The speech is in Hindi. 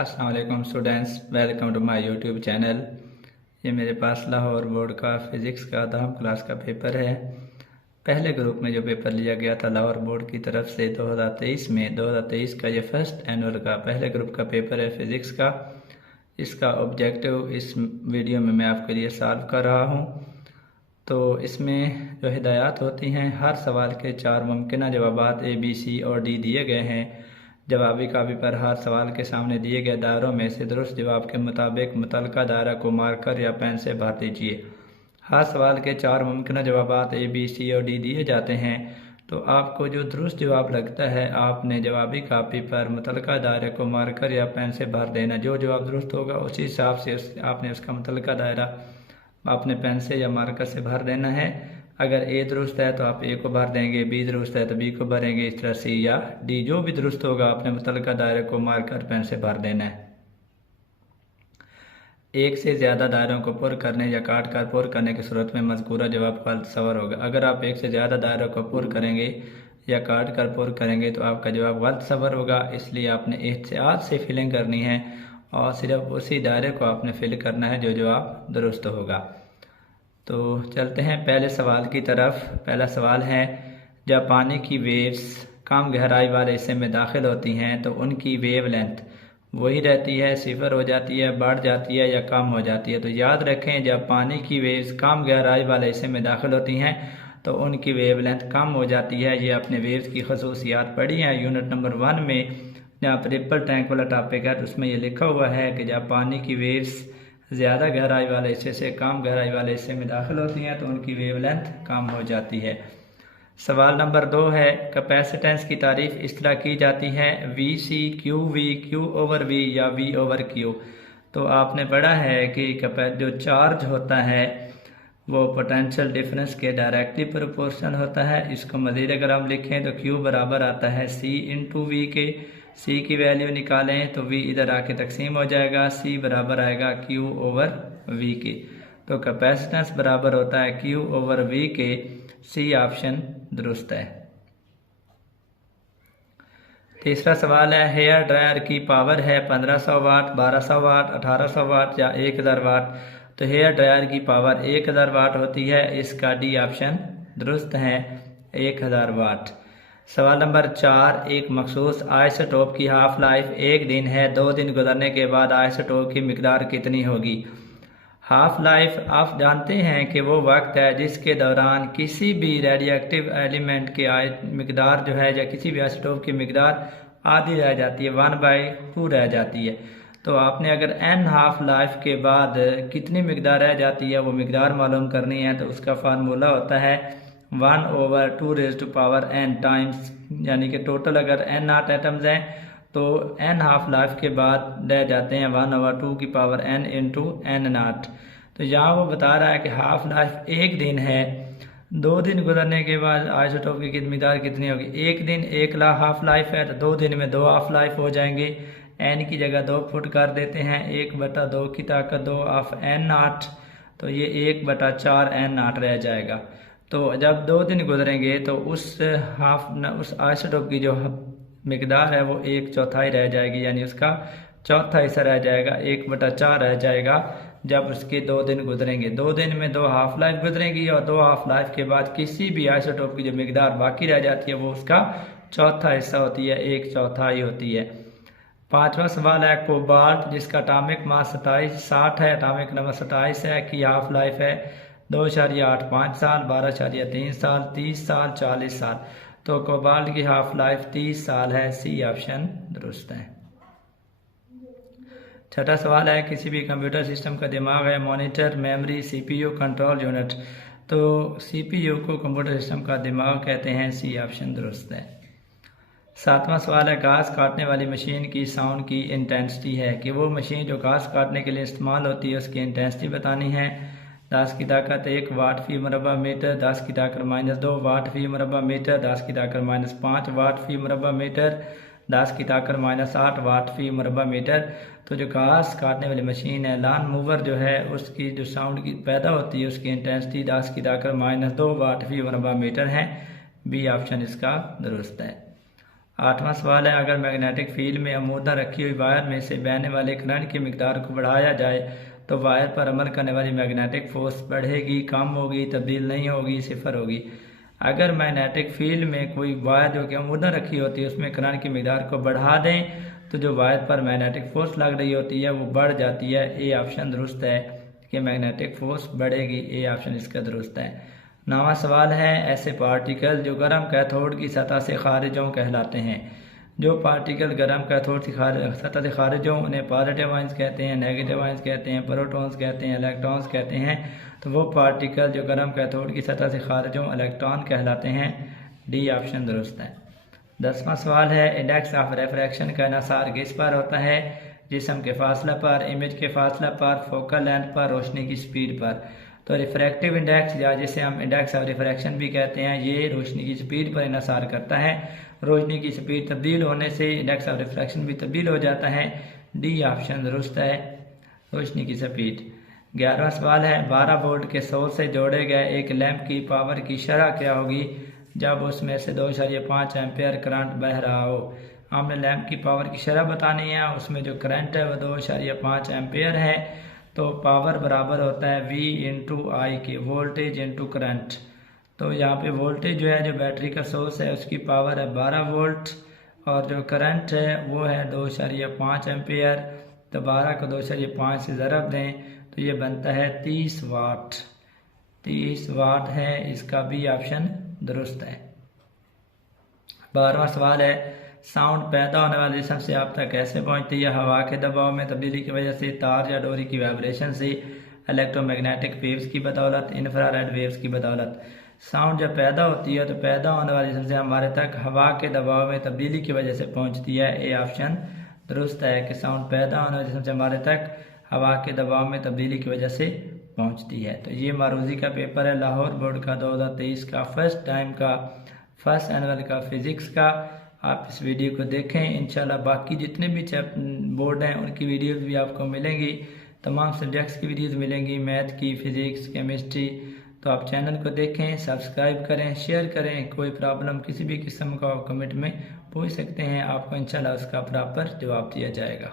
अस्सलाम वालेकुम students, welcome to my YouTube channel. ये मेरे पास लाहौर बोर्ड का फ़िज़िक्स का 10वीं क्लास का पेपर है। पहले ग्रुप में जो पेपर लिया गया था लाहौर बोर्ड की तरफ से 2023 का ये फर्स्ट एनुअल का पहले ग्रुप का पेपर है फ़िज़िक्स का। इसका ऑब्जेक्टिव इस वीडियो में मैं आपके लिए सॉल्व कर रहा हूँ। तो इसमें जो हिदायत होती हैं, हर सवाल के 4 मुमकिन जवाबात A, B, C और D दिए गए हैं। जवाबी कापी पर हर सवाल के सामने दिए गए दायरों में से दुरुस्त जवाब के मुताबिक मुतलका दायरा को मार्कर या पेन से भर दीजिए। हर सवाल के 4 मुमकिन जवाबात A, B, C और D दिए जाते हैं। तो आपको जो दुरुस्त जवाब लगता है आपने जवाबी कापी पर मुतलका दायरे को मार्कर या पेन से भर देना। जो जवाब दुरुस्त होगा उसी हिसाब से आपने उसका मुतलका दायरा अपने पेन से या मार्कर से भर देना है। अगर ए दुरुस्त है तो आप ए को भर देंगे, बी दुरुस्त है तो बी को भरेंगे, इस तरह सी या डी जो भी दुरुस्त होगा आपने मुतलका दायरे को मार्कर पेन से भर देना है। एक से ज़्यादा दायरों को पुर करने या काट कर पुर करने की सूरत में मज़कूरा जवाब गलत सवर होगा। अगर आप एक से ज़्यादा दायरों को पुर करेंगे या काट कर पुर करेंगे तो आपका जवाब गलत सवर होगा। इसलिए आपने एहतियात से फिलिंग करनी है और सिर्फ उसी दायरे को आपने फिल करना है जो जवाब दुरुस्त होगा। तो चलते हैं पहले सवाल की तरफ। पहला सवाल है, जब पानी की वेव्स कम गहराई वाले हिस्से में दाखिल होती हैं तो उनकी वेव लेंथ वही रहती है, सिफर हो जाती है, बढ़ जाती है या कम हो जाती है। तो याद रखें, जब पानी की वेव्स कम गहराई वाले हिस्से में दाखिल होती हैं तो उनकी वेव लेंथ कम हो जाती है। ये अपने वेव्स की खसूसियात पढ़ी हैं यूनिट नंबर 1 में, जहाँ ट्रिपल टैंक वाला टॉपिक है। तो उसमें ये लिखा हुआ है कि जब पानी की वेव्स ज़्यादा गहराई वाले हिस्से से कम गहराई वाले हिस्से में दाखिल होती हैं तो उनकी वेवलेंथ कम हो जाती है। सवाल नंबर 2 है, कैपेसिटेंस की तारीफ इस तरह की जाती है, VC QV Q over V या V ओवर Q। तो आपने पढ़ा है कि जो चार्ज होता है वो पोटेंशियल डिफरेंस के डायरेक्टली प्रोपोर्शन होता है। इसको मज़ीद अगर हम लिखें तो Q बराबर आता है C इंटू V के। C की वैल्यू निकालें तो V इधर आके तकसीम हो जाएगा, C बराबर आएगा Q ओवर V के। तो कैपेसिटेंस बराबर होता है Q ओवर V के। C ऑप्शन दुरुस्त है। तीसरा सवाल है, हेयर ड्रायर की पावर है 1500 वाट, 1200 वाट, 1800 वाट या 1000 वाट। तो हेयर ड्रायर की पावर 1000 वाट होती है। इसका डी ऑप्शन दुरुस्त है, 1000 वाट। सवाल नंबर 4, एक मखसूस आइसोटोप की हाफ लाइफ 1 दिन है। 2 दिन गुजरने के बाद आइसोटोप की मिकदार कितनी होगी? हाफ लाइफ आप जानते हैं कि वो वक्त है जिसके दौरान किसी भी रेडियो एक्टिव एलिमेंट की मिकदार जो है या किसी भी आइसोटोप की मिकदार आधी रह जाती है, 1/2 रह जाती है। तो आपने अगर n हाफ लाइफ के बाद कितनी मिकदार रह जाती है वो मिकदार मालूम करनी है। तो उसका फार्मूला होता है 1/2n टाइम्स, यानी कि टोटल अगर n नॉट एटम्स हैं तो n हाफ लाइफ के बाद रह जाते हैं 1/2n इंटू n नॉट। तो यहाँ वो बता रहा है कि हाफ लाइफ 1 दिन है। 2 दिन गुजरने के बाद आइसोटोप की मिकदार कितनी होगी? 1 दिन 1 लाख हाफ लाइफ है तो 2 दिन में 2 हाफ लाइफ हो जाएंगे। n की जगह 2 फुट कर देते हैं, 1/2 की ताकत 2 ऑफ n नॉट, तो ये 1/4 n नॉट रह जाएगा। तो जब 2 दिन गुजरेंगे तो उस आइसोटोप की जो मिकदार है वो 1/4 रह जाएगी, यानी उसका चौथा हिस्सा रह जाएगा, 1/4 रह जाएगा जब उसके 2 दिन गुजरेंगे। 2 दिन में 2 हाफ लाइफ गुजरेंगी और 2 हाफ लाइफ के बाद किसी भी आइसोटोप की जो मिकदार बाकी रह जाती है वो उसका चौथा हिस्सा होती है, 1/4 होती है। 5वां सवाल है, कोबाल्ट जिसका एटॉमिक मास 60 है, एटॉमिक नंबर 27 है, की हाफ लाइफ है 2.85 साल, 12.3 साल, 30 साल, 40 साल। तो कोबाल्ट की हाफ लाइफ 30 साल है। सी ऑप्शन दुरुस्त है। 6वां सवाल है, किसी भी कंप्यूटर सिस्टम का दिमाग है monitor, memory, CPU, control unit. तो CPU को कंप्यूटर सिस्टम का दिमाग कहते हैं। सी ऑप्शन दुरुस्त है। 7वां सवाल है, घास काटने वाली मशीन की साउंड की इंटेंसिटी है, कि वो मशीन जो घास काटने के लिए इस्तेमाल होती है उसकी इंटेंसिटी बतानी है। 10 की ताकत 1 वाट फी मुरबा मीटर, 10 की ताकत -2 वाट फी मुरबा मीटर, 10 की ताकत -5 वाट फी मुरबा मीटर, 10 की ताकत -8 वाट फी मुरबा मीटर। तो जो घास काटने वाली मशीन है, लॉन मूवर जो है, उसकी जो साउंड की पैदा होती है उसकी इंटेंसिटी 10 की ताकत -2 वाट फी मुरबा मीटर है। बी ऑप्शन इसका दुरुस्त है। 8वां सवाल है, अगर मैग्नेटिक फील्ड में आमूदा रखी हुई वायर में से बहने वाले करंट की मिकदार को बढ़ाया जाए तो वायर पर अमल करने वाली मैग्नेटिक फोर्स बढ़ेगी, कम होगी, तब्दील नहीं होगी, सिफर होगी। अगर मैग्नेटिक फील्ड में कोई वायर जो कि आमूदा रखी होती है उसमें करंट की मिकदार को बढ़ा दें तो जो वायर पर मैग्नेटिक फोर्स लग रही होती है वो बढ़ जाती है। ए ऑप्शन दुरुस्त है कि मैग्नेटिक फोर्स बढ़ेगी। ए ऑप्शन इसका दुरुस्त है। 9वां सवाल है, ऐसे पार्टिकल जो गर्म कैथोड की सतह से खारिज हों कहलाते हैं। जो पार्टिकल गर्म कैथोड की सतह से खारिज हों उन्हें पॉजिटिव आयंस कहते हैं, नेगेटिव आयंस कहते हैं, प्रोटॉन्स कहते हैं, इलेक्ट्रॉन्स कहते हैं। तो वो पार्टिकल जो गर्म कैथोड की सतह से खारिज हों इलेक्ट्रॉन कहलाते हैं। डी ऑप्शन दुरुस्त है। 10वां सवाल है, इंडेक्स ऑफ रिफ्रैक्शन का इन्हिसार किस पर होता है? जिस्म के फासला पर, इमेज के फासला पर, फोकल लेंथ पर, रोशनी की स्पीड पर। तो रिफ्रैक्टिव इंडेक्स या जिसे हम इंडेक्स ऑफ रिफ्रैक्शन भी कहते हैं ये रोशनी की स्पीड पर इन्हिसार करता है। रोशनी की स्पीड तब्दील होने से इंडेक्स ऑफ रिफ्रैक्शन भी तब्दील हो जाता है। डी ऑप्शन दुरुस्त है, रोशनी की स्पीड। 11वां सवाल है, 12 वोल्ट के सोर्स से जोड़े गए एक लैंप की पावर की शरह क्या होगी जब उसमें से 2.5 एम्पेयर करंट बह रहा हो? हमने लैंप की पावर की शरह बतानी है, उसमें जो करंट है वो 2.5 एम्पेयर है। तो पावर बराबर होता है V इंटू आई के, वोल्टेज इंटू करंट। तो यहाँ पे वोल्टेज जो है जो बैटरी का सोर्स है उसकी पावर है 12 वोल्ट और जो करंट है वो है 2.5 एम्पेयर। तो 12 को 2.5 से ज़रब दें तो ये बनता है 30 वाट। 30 वाट है, इसका भी ऑप्शन दुरुस्त है। 12वां सवाल है, साउंड पैदा होने वाले जिस्म से आप तक कैसे पहुंचती है? हवा के दबाव में तब्दीली की वजह से, तार या डोरी की वाइब्रेशन से, इलेक्ट्रोमैग्नेटिक वेव्स की बदौलत, इंफ्रारेड वेव्स की बदौलत। साउंड जब पैदा होती है तो पैदा होने वाले जिस्म से हमारे तक हवा के दबाव में तब्दीली की वजह से पहुंचती है। ए ऑप्शन दुरुस्त है कि साउंड पैदा होने वाले जिस्म से हमारे तक हवा के दबाव में तब्दीली की वजह से पहुंचती है। तो ये मारूजी का पेपर है लाहौर बोर्ड का 2023 का फर्स्ट टाइम का फर्स्ट एनुअल का फिजिक्स का। आप इस वीडियो को देखें, इंशाल्लाह बाकी जितने भी बोर्ड हैं उनकी वीडियोस भी आपको मिलेंगी, तमाम सब्जेक्ट्स की वीडियोस मिलेंगी, मैथ की, फिजिक्स, केमिस्ट्री। तो आप चैनल को देखें, सब्सक्राइब करें, शेयर करें। कोई प्रॉब्लम किसी भी किस्म का आप कमेंट में पूछ सकते हैं, आपको इंशाल्लाह उसका प्रॉपर जवाब दिया जाएगा।